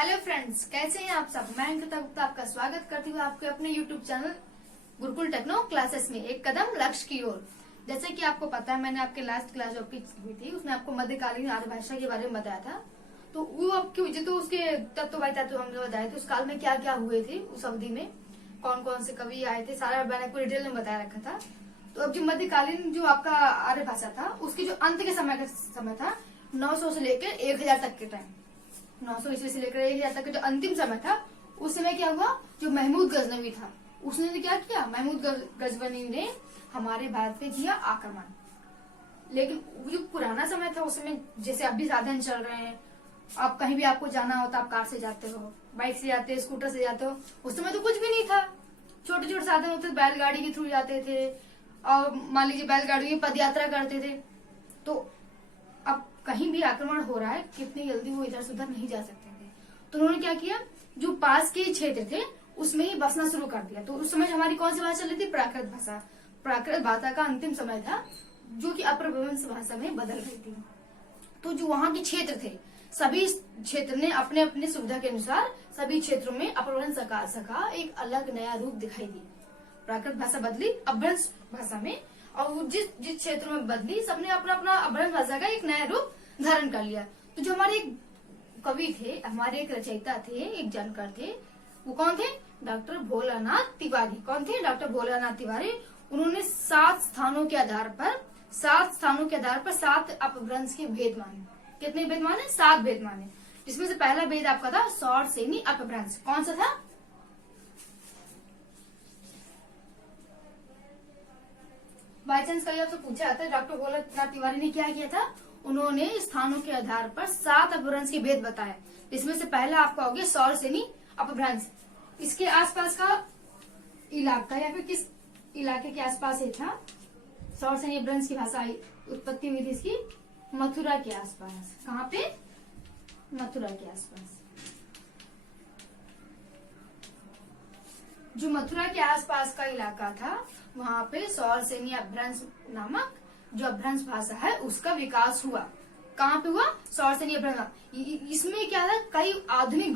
Hello friends, कैसे हैं आप सब। मैं अंकिता गुप्ता आपका स्वागत करती हूँ आपके अपने YouTube channel Gurukul techno classes में एक कदम लक्ष्य की ओर। जैसे कि आपको पता है, मैंने आपके लास्ट क्लास जो हुई थी उसमें आपको मध्यकालीन आर्य भाषा के बारे में बताया था। तो वो आपकी वजह तो उसके तत्व बाई तत्व हमने बताए थे, उस काल में क्या क्या हुए थे, उस अवधि में कौन कौन से कवि आए थे, सारा मैंने आपको डिटेल में बताया रखा था। तो अब जो मध्यकालीन जो आपका आर्य भाषा था उसके जो अंत के समय था 900 से लेकर 1000 तक के टाइम, 900 ईस्वी से लेकर 1000 तक का जो अंतिम समय था, उस समय क्या हुआ, जो महमूद गजनवी था उसने तो क्या किया, महमूद गजनवी ने हमारे भारत पे किया आक्रमण। लेकिन जो पुराना समय था उसमें जैसे अब भी साधन चल रहे हैं, आप कहीं भी आपको जाना हो तो आप कार से जाते हो, बाइक से जाते हो, स्कूटर से जाते हो। उस समय तो कुछ भी नहीं था, छोटे छोटे साधन होते, बैलगाड़ी के थ्रू जाते थे और मान लीजिए बैलगाड़ी में पद यात्रा करते थे। तो अब कहीं भी आक्रमण हो रहा है, कितनी जल्दी वो इधर से उधर नहीं जा सकते थे। तो उन्होंने क्या किया, जो पास के क्षेत्र थे उसमें ही बसना शुरू कर दिया। तो उस समय हमारी कौन सी भाषा चल रही थी, प्राकृत भाषा। प्राकृत भाषा का अंतिम समय था जो कि अपभ्रंश भाषा में बदल गई थी। तो जो वहां के क्षेत्र थे, सभी क्षेत्र ने अपने अपने सुविधा के अनुसार सभी क्षेत्रों में अपभ्रंश का एक अलग नया रूप दिखाई दी। प्राकृत भाषा बदली अपभ्रंश भाषा में, और जिस जिस क्षेत्र में बदली सबने अपना अपना अपभ्रंश भाषा का एक नया रूप धारण कर लिया। तो जो हमारे एक कवि थे, हमारे एक रचयिता थे, एक जानकार थे, वो कौन थे, डॉक्टर भोलानाथ तिवारी। कौन थे, डॉक्टर भोलानाथ तिवारी। उन्होंने 7 स्थानों के आधार पर 7 अपभ्रंश के भेद माने। कितने भेद माने, 7 भेद माने। जिसमें से पहला भेद आपका था सौर सेनी अपभ्रंश। कौन सा था, बाई चांस कहीं आपसे पूछा जाता है डॉक्टर भोलानाथ तिवारी ने क्या किया था, उन्होंने स्थानों के आधार पर 7 अपभ्रंश के भेद बताए। इसमें से पहला आपका हो गया सौर सेनी अपभ्रंश। इसके आसपास का इलाका या फिर किस इलाके के आसपास ये था, सौर सेनी अपभ्रंश की भाषा उत्पत्ति हुई थी इसकी मथुरा के आसपास। कहाँ पे, मथुरा के आसपास। जो मथुरा के आसपास का इलाका था वहां पे सौर सेनी अपभ्रंश नामक जो अपभ्रंश भाषा है उसका विकास हुआ। कहाँ पे हुआ, सौर सेनी अपभ्रंश। इसमें क्या था, कई आधुनिक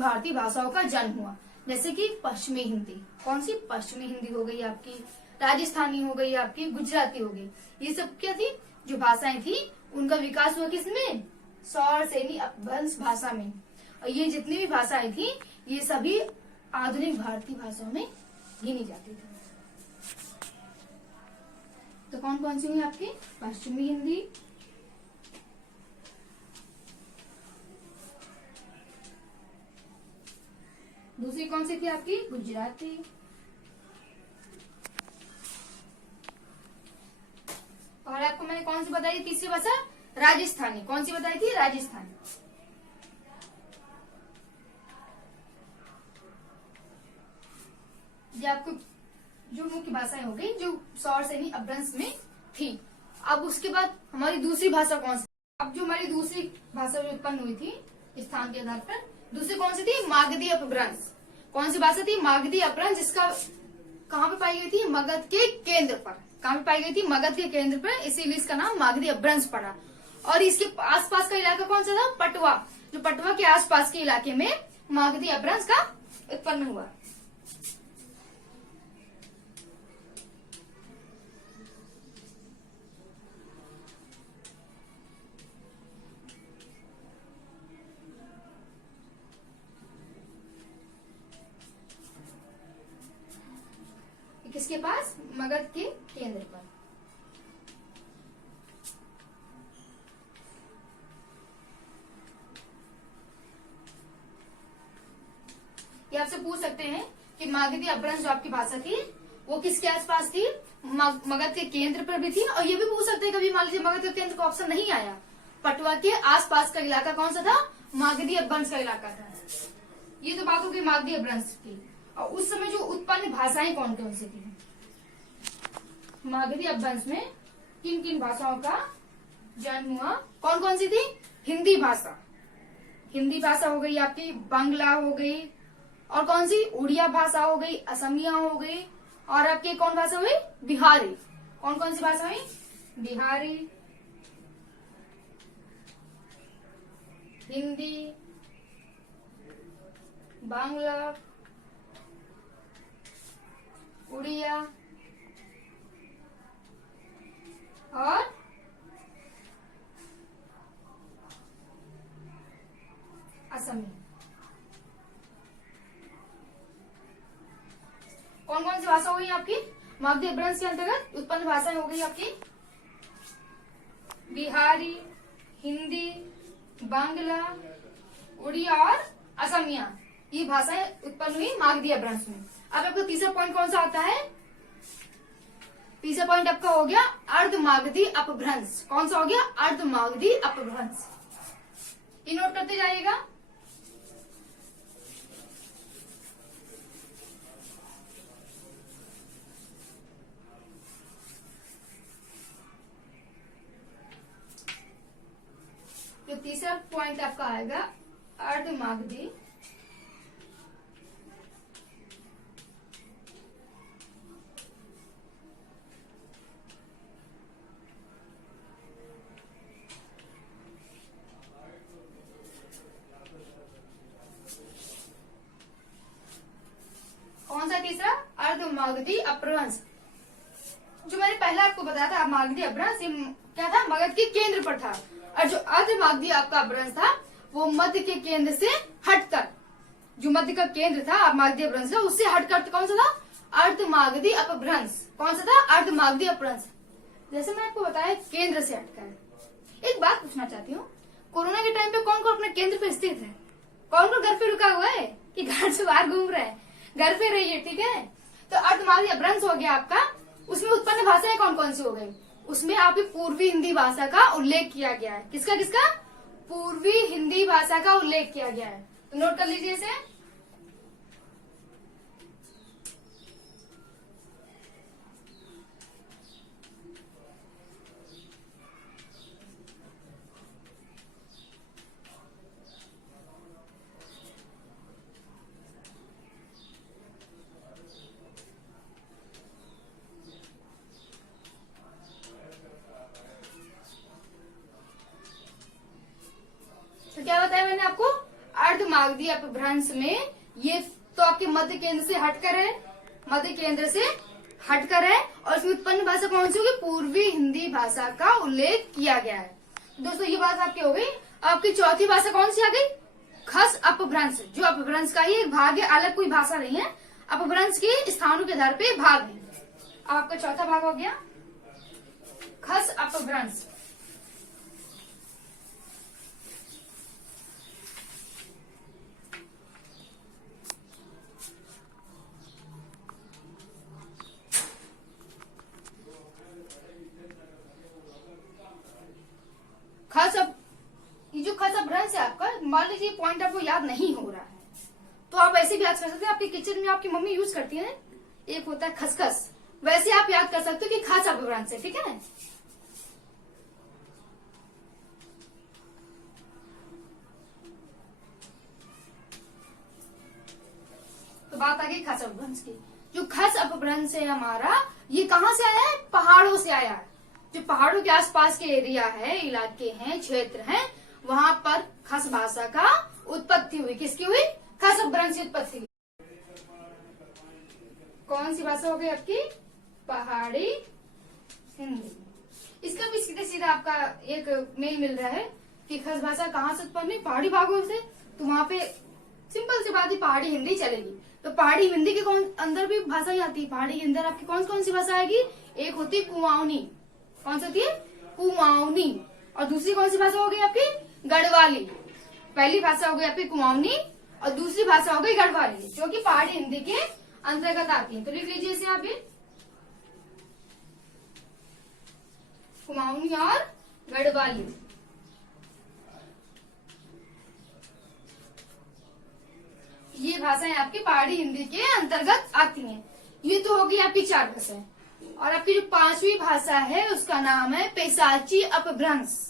भारतीय भाषाओं का जन्म हुआ। जैसे कि पश्चिमी हिंदी, कौन सी, पश्चिमी हिंदी हो गई आपकी, राजस्थानी हो गई आपकी, गुजराती हो गई। ये सब क्या थी, जो भाषाएं थी उनका विकास हुआ किसमें, सौर सेनी अपभ्रंश भाषा में। और ये जितनी भी भाषाएं थी ये सभी आधुनिक भारतीय भाषाओं में गिनी जाती थी। तो कौन कौन सी हुई आपकी, पश्चिमी हिंदी, दूसरी कौन सी थी आपकी, गुजराती, और आपको मैंने कौन सी बताई, तीसरी भाषा राजस्थानी। कौन सी बताई थी, राजस्थानी। ये आपको जो मुख्य भाषाएं हो गई जो सौर सेनी अपभ्रंश में थी। अब उसके बाद हमारी दूसरी भाषा कौन सी, अब जो हमारी दूसरी भाषा जो उत्पन्न हुई थी स्थान के आधार पर, दूसरी कौन सी थी, मागधी अपभ्रंश। कौन सी भाषा थी, मागधी अपभ्रंश। जिसका कहाँ पे पाई गई थी, मगध के केंद्र पर। कहाँ पे पाई गई थी, मगध के केंद्र पर, इसीलिए इसका नाम मागधी अपभ्रंश पड़ा। और इसके आसपास का इलाका कौन सा था, पटवा। जो पटवा के आसपास के इलाके में मागधी अपभ्रंश का उत्पन्न हुआ। किसके पास, मगध के केंद्र पर। ये आपसे पूछ सकते हैं कि मागधी अपभ्रंश जो आपकी भाषा थी वो किसके आसपास थी, मगध के केंद्र पर भी थी। और ये भी पूछ सकते हैं कभी मान लीजिए मगध के केंद्र का ऑप्शन नहीं आया, पटवा के आसपास का इलाका कौन सा था, मागधी अपभ्रंश का इलाका था। ये तो बात हो गई मागधी अपभ्रंश की। और उस समय जो उत्पन्न भाषाएं कौन कौन सी थी, मागधी अपभ्रंश में किन किन भाषाओं का जन्म हुआ, कौन कौन सी थी, हिंदी भाषा। हिंदी भाषा हो गई आपकी, बांग्ला हो गई, और कौन सी, उड़िया भाषा हो गई, असमिया हो गई, और आपकी कौन भाषा हुई, बिहारी। कौन कौन सी भाषा हुई, बिहारी, हिंदी, बांग्ला, उड़िया और असमी। कौन कौन सी भाषा हो गई आपकी मागधी अपभ्रंश के अंतर्गत उत्पन्न भाषाएं हो गई आपकी? बिहारी, हिंदी, बांग्ला, उड़िया और असमिया, ये भाषाएं उत्पन्न हुई मागधी अपभ्रंश में। अब आपका तीसरा पॉइंट कौन सा आता है? तीसरा पॉइंट आपका हो गया अर्ध मागधी अपभ्रंश। कौन सा हो गया? अर्ध मागधी अपभ्रंश। ये नोट करते जाइएगा। तो तीसरा पॉइंट आपका आएगा अर्ध मागधी कौन सा? तीसरा अर्ध मागधी अपभ्रंश। जो मैंने पहले आपको बताया था मागधी अपभ्रंश क्या था? मगध के केंद्र पर था, और जो अर्ध मागधी आपका अपभ्रंश था वो मध्य के केंद्र से हटकर, जो मध्य का केंद्र था मागधी अपभ्रंश का उससे हटकर कौन सा था? अर्ध मागधी अपभ्रंश। कौन सा था? अर्ध मागधी अपभ्रंश। जैसे मैं आपको बताया केंद्र से हटकर। एक बात पूछना चाहती हूँ, कोरोना के टाइम पे कौन कौन अपने केंद्र पे स्थित है? कौन कौन घर पे रुका हुआ है कि घर से बाहर घूम रहे हैं? घर पे रहिए, ठीक है। तो अर्ध मागधी अपभ्रंश हो गया आपका। उसमें उत्पन्न भाषाएं कौन कौन सी हो गई? उसमें आपकी पूर्वी हिंदी भाषा का उल्लेख किया गया है। किसका किसका? पूर्वी हिंदी भाषा का उल्लेख किया गया है। तो नोट कर लीजिए इसे। तो क्या बताया मैंने आपको? अर्ध मागधी अपभ्रंश में ये तो आपके मध्य केंद्र से हटकर है, मध्य केंद्र से हटकर है, और इसमें उत्पन्न भाषा कौन सी होगी? पूर्वी हिंदी भाषा का उल्लेख किया गया है। दोस्तों ये बात आपकी हो गई। आपकी चौथी भाषा कौन सी आ गई? खस अपभ्रंश। जो अपभ्रंश का ही एक भाग है, अलग कोई भाषा नहीं है, अपभ्रंश के स्थानों के आधार पे भाग है। अब आपका चौथा भाग हो गया खस अपभ्रंश। ये जो खस अपभ्रंश है आपका, मान लीजिए पॉइंट आपको याद नहीं हो रहा है तो आप ऐसे भी याद कर सकते हैं। आपके किचन में आपकी मम्मी यूज करती है, एक होता है खसखस, वैसे आप याद कर सकते हो कि खस अपभ्रंश है, ठीक है। तो बात आ गई खस अपभ्रंश की। जो खस अपभ्रंश है हमारा, ये कहाँ से आया है? पहाड़ों से आया है। जो पहाड़ों के आसपास के एरिया है, इलाके हैं, क्षेत्र हैं, वहां पर खस भाषा का उत्पत्ति हुई। किसकी हुई? खस अपभ्रंश की उत्पत्ति हुई। कौन सी भाषा हो गई आपकी? पहाड़ी हिंदी। इसका भी सीधे सीधा आपका एक मेल मिल रहा है कि खस भाषा कहाँ से उत्पन्न हुई? पहाड़ी भागों से। तो वहां पे सिंपल सी बात है, पहाड़ी हिंदी चलेगी। तो पहाड़ी हिंदी के अंदर भी भाषा ही आती है। पहाड़ी के अंदर आपकी कौन कौन सी भाषा आएगी? एक होती है कुमाऊनी। कौन सी होती है? कुमाऊनी। और दूसरी कौन सी भाषा हो गई आपकी? गढ़वाली। पहली भाषा हो गई आपकी कुमाऊनी और दूसरी भाषा हो गई गढ़वाली, जो कि पहाड़ी हिंदी के अंतर्गत आती है। तो लिख लीजिए इसे आप भी, कुमाऊनी और गढ़वाली। ये भाषाएं आपकी पहाड़ी हिंदी के अंतर्गत आती हैं। ये तो होगी आपकी चार भाषाएं। और आपकी जो पांचवी भाषा है उसका नाम है पैशाची अपभ्रंश।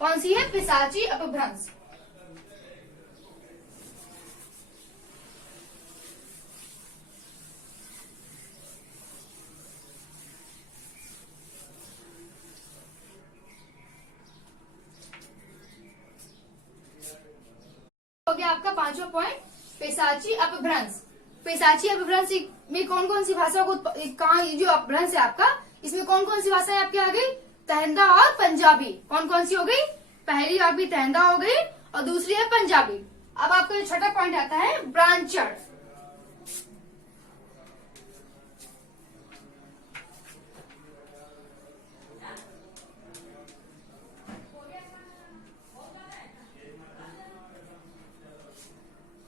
कौन सी है? पैशाची अपभ्रंश। हो गया आपका पांचवा पॉइंट पेशाची अपभ्रंश। पेशाची अपभ्रंश में कौन कौन सी भाषा को कहाँ जो अपभ्रंश है आपका, इसमें कौन कौन सी भाषाएं आपकी आ गई, तहंदा और पंजाबी। कौन कौन सी हो गई, पहली आपकी तहंदा हो गई और दूसरी है पंजाबी। अब आपका जो छठा पॉइंट आता है ब्रांचर।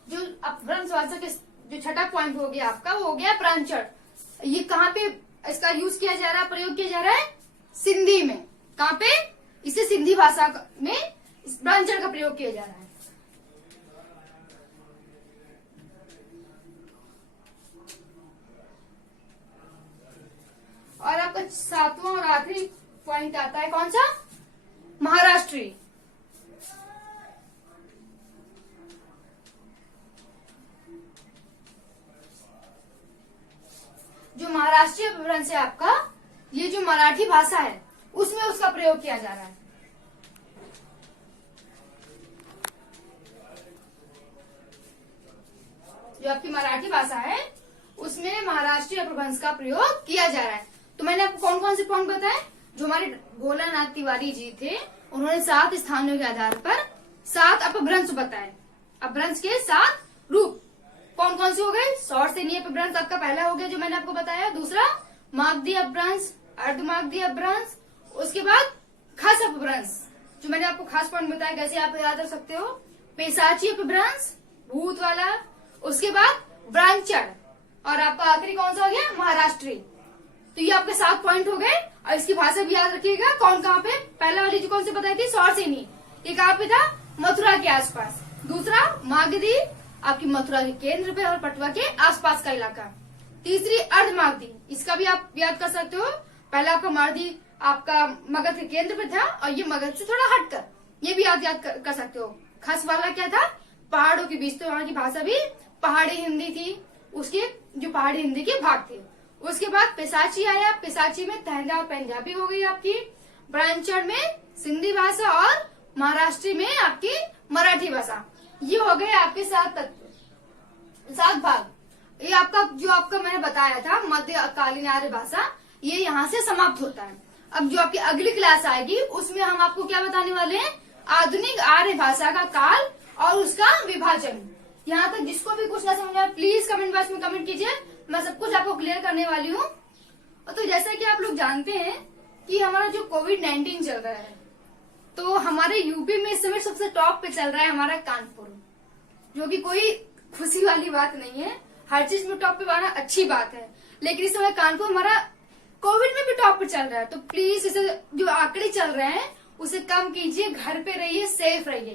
जो अपभ्रंश भाषा के जो छठा पॉइंट हो गया आपका, वो हो गया ब्रांचर। ये कहाँ पे इसका यूज किया जा रहा है, प्रयोग किया जा रहा है, सिंधी में। कहाँ पे, इसे सिंधी भाषा में इस ब्रांचर का प्रयोग किया जा रहा है। और आपका सातवां और आखिरी पॉइंट आता है कौन सा, महाराष्ट्री। जो महाराष्ट्रीय अपभ्रंश है आपका, ये जो मराठी भाषा है उसमें उसका प्रयोग किया जा रहा है। जो आपकी मराठी भाषा है उसमें महाराष्ट्रीय अपभ्रंश का प्रयोग किया जा रहा है। तो मैंने आपको कौन कौन से पॉइंट बताए, जो हमारे भोलानाथ तिवारी जी थे, उन्होंने 7 स्थानों के आधार पर 7 अपभ्रंश बताए। अपभ्रंश के 7 रूप कौन कौन से हो गए, शौरसेनी अपभ्रंश आपका पहला हो गया जो मैंने आपको बताया, दूसरा मागधी अपभ्रंश, अर्धमागधी अपभ्रंश, उसके बाद खास अपभ्रंश जो मैंने आपको खास पॉइंट बताया कैसे आप याद रख सकते हो, पेशाची अपभ्रंश भूत वाला, उसके बाद ब्रांचर, और आपका आखिरी कौन सा हो गया, महाराष्ट्री। तो ये आपके 7 पॉइंट हो गए। और इसकी भाषा भी याद रखिएगा, कौन कहाँ पे, पहला वाली जो कौन सी बताई थी, शौरसेनी, ये कहाँ पे था, मथुरा के आसपास। दूसरा मागधी, आपकी मथुरा के केंद्र पे और पटवा के आसपास का इलाका। तीसरी अर्धमागधी, इसका भी आप याद कर सकते हो, पहला आपका मागधी आपका मगध के केंद्र पे था और ये मगध से थोड़ा हटकर, ये भी याद कर सकते हो। खस वाला क्या था, पहाड़ों के बीच, तो वहाँ की भाषा भी पहाड़ी हिंदी थी, उसके जो पहाड़ी हिंदी के भाग थे। उसके बाद पेशाची आया, पेशाची में तहंदा और पंजाबी हो गई आपकी, ब्रांचर में सिंधी भाषा और महाराष्ट्री में आपकी मराठी भाषा। ये हो गए आपके 7 तत्व, 7 भाग। ये आपका जो आपका मैंने बताया था मध्यकालीन आर्य भाषा, ये यहाँ से समाप्त होता है। अब जो आपकी अगली क्लास आएगी उसमें हम आपको क्या बताने वाले हैं, आधुनिक आर्य भाषा का काल और उसका विभाजन। यहाँ तक जिसको भी कुछ ना समझ आए प्लीज कमेंट बॉक्स में कमेंट कीजिए, मैं सब कुछ आपको क्लियर करने वाली हूँ। तो जैसा कि आप लोग जानते हैं कि हमारा जो कोविड-19 चल रहा है, तो हमारे यूपी में इस समय सबसे टॉप पे चल रहा है हमारा कानपुर, जो कि कोई खुशी वाली बात नहीं है। हर चीज में टॉप पे आना अच्छी बात है, लेकिन इस समय कानपुर हमारा कोविड में भी टॉप पे चल रहा है। तो प्लीज इसे जो आंकड़े चल रहे हैं उसे कम कीजिए, घर पे रहिए, सेफ रहिए,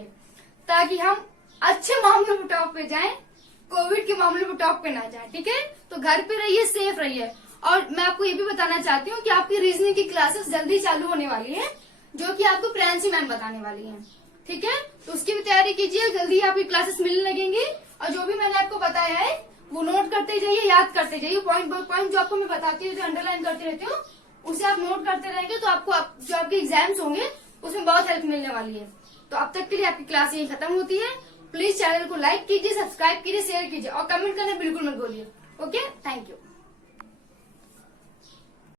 ताकि हम अच्छे मामलों में टॉप पे जाएं, कोविड के मामले में टॉप पे ना जाए। ठीक है, तो घर पे रहिए, सेफ रहिए। और मैं आपको ये भी बताना चाहती हूँ कि आपकी रीजनिंग की क्लासेस जल्दी चालू होने वाली है, जो कि आपको प्रियांशी मैम बताने वाली है। ठीक है, तो उसकी भी तैयारी कीजिए, जल्दी आपकी क्लासेस मिलने लगेंगी। और जो भी मैंने आपको बताया है वो नोट करते जाइए, याद करते जाइए, पॉइंट बाय पॉइंट जो आपको मैं बताती हूँ, जो अंडरलाइन करती रहती हूँ, उसे आप नोट करते रहेंगे तो आपको जो आपके एग्जाम्स होंगे उसमें बहुत हेल्प मिलने वाली है। तो अब तक के लिए आपकी क्लास यही खत्म होती है। प्लीज चैनल को लाइक कीजिए, सब्सक्राइब कीजिए, शेयर कीजिए और कमेंट करना बिल्कुल मत भूलिए। Okay, thank you.